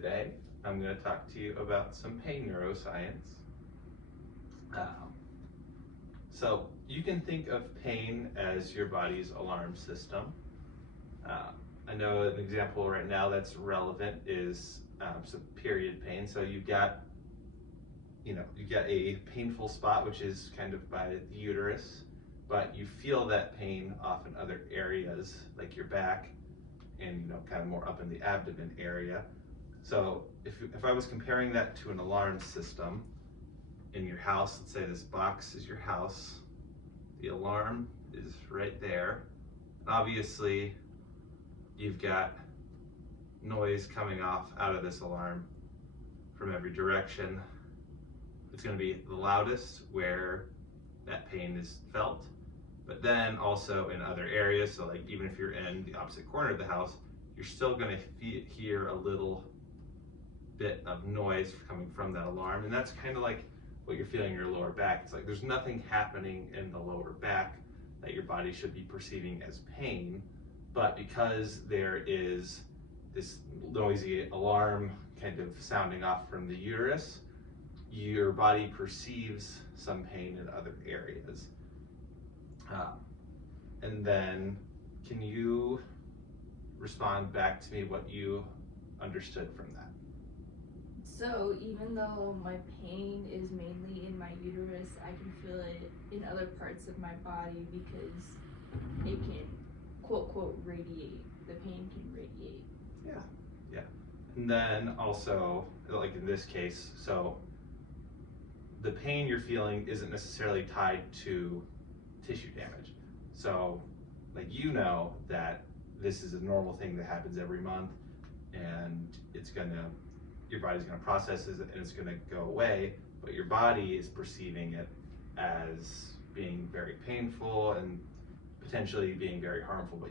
Today, I'm going to talk to you about some pain neuroscience. So you can think of pain as your body's alarm system. I know an example right now that's relevant is some period pain. So you got a painful spot, which is kind of by the uterus, but you feel that pain off in other areas like your back and kind of more up in the abdomen area. So if I was comparing that to an alarm system in your house, let's say this box is your house, the alarm is right there. Obviously, you've got noise coming off out of this alarm from every direction. It's going to be the loudest where that pain is felt, but then also in other areas. So like even if you're in the opposite corner of the house, you're still going to hear a little bit of noise coming from that alarm. And that's kind of like what you're feeling in your lower back. It's like there's nothing happening in the lower back that your body should be perceiving as pain, but because there is this noisy alarm kind of sounding off from the uterus, your body perceives some pain in other areas. And then can you respond back to me what you understood from that? So even though my pain is mainly in my uterus, I can feel it in other parts of my body because it can, quote, quote, radiate. The pain can radiate. Yeah. And then also, like in this case, so the pain you're feeling isn't necessarily tied to tissue damage. So like that this is a normal thing that happens every month, and your body's gonna process it and it's gonna go away, but your body is perceiving it as being very painful and potentially being very harmful, but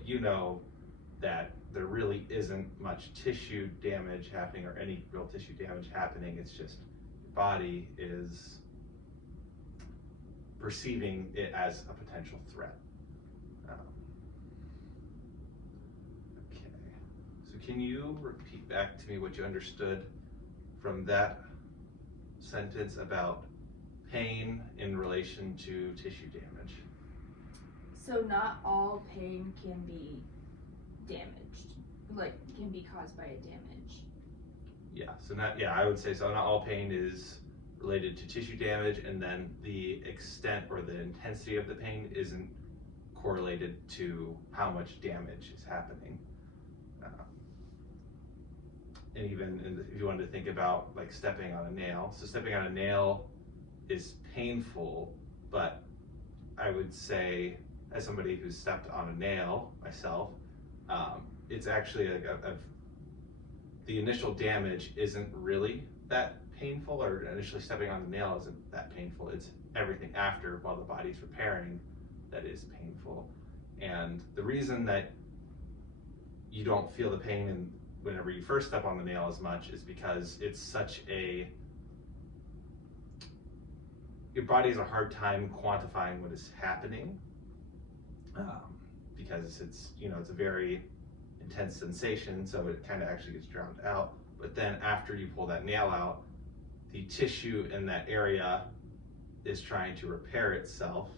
that there really isn't much tissue damage happening or any real tissue damage happening. It's just your body is perceiving it as a potential threat. Okay, so can you repeat back to me what you understood from that sentence about pain in relation to tissue damage? So not all pain can be damaged, can be caused by a damage. I would say so. Not all pain is related to tissue damage, and then the extent or the intensity of the pain isn't correlated to how much damage is happening. And even if you wanted to think about like stepping on a nail, so stepping on a nail is painful, but I would say, as somebody who's stepped on a nail myself, it's actually the initial damage isn't really that painful, or initially stepping on the nail isn't that painful. It's everything after while the body's repairing that is painful. And the reason that you don't feel the pain whenever you first step on the nail as much is because it's your body has a hard time quantifying what is happening, because it's a very intense sensation, so it kind of actually gets drowned out. But then after you pull that nail out, the tissue in that area is trying to repair itself,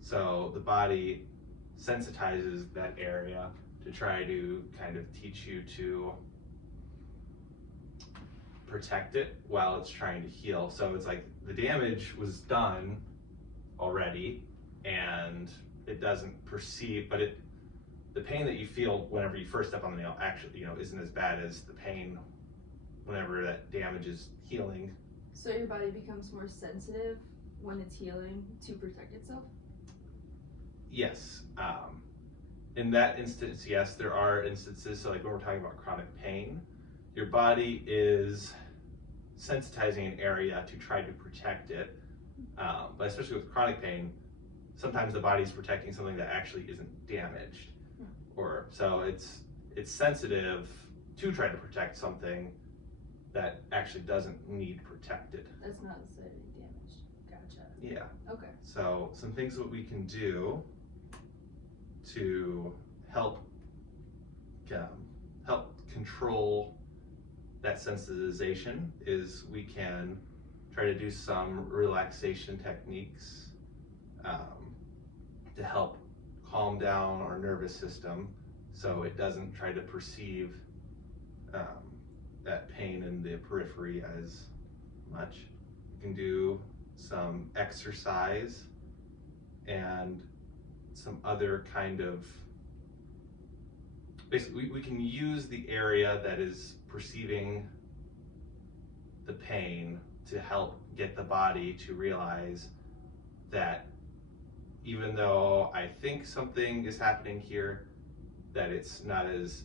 so the body sensitizes that area to try to kind of teach you to protect it while it's trying to heal. So it's like the damage was done already and it doesn't perceive, but the pain that you feel whenever you first step on the nail actually isn't as bad as the pain whenever that damage is healing. So your body becomes more sensitive when it's healing to protect itself? Yes. In that instance, yes, there are instances. So like when we're talking about chronic pain, your body is sensitizing an area to try to protect it. But especially with chronic pain, sometimes the body's protecting something that actually isn't damaged. So it's sensitive to try to protect something that actually doesn't need protected. That's not necessarily damaged. Gotcha. Yeah. Okay. So some things that we can do to help control that sensitization is we can try to do some relaxation techniques to help calm down our nervous system so it doesn't try to perceive that pain in the periphery as much. You can do some exercise and some other kind of, basically we can use the area that is perceiving the pain to help get the body to realize that even though I think something is happening here, that it's not as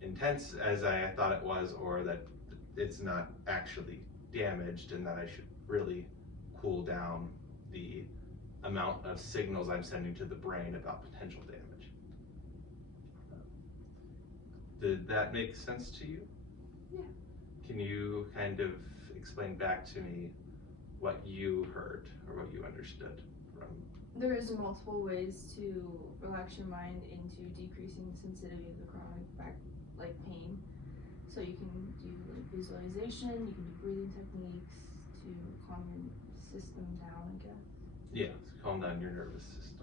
intense as I thought it was, or that it's not actually damaged, and that I should really cool down the amount of signals I'm sending to the brain about potential damage. Did that make sense to you? Yeah. Can you kind of explain back to me what you heard or what you understood from? There's multiple ways to relax your mind into decreasing the sensitivity of the chronic back pain. So you can do like visualization, you can do breathing techniques to calm your system down, I guess. Yeah, to calm down your nervous system.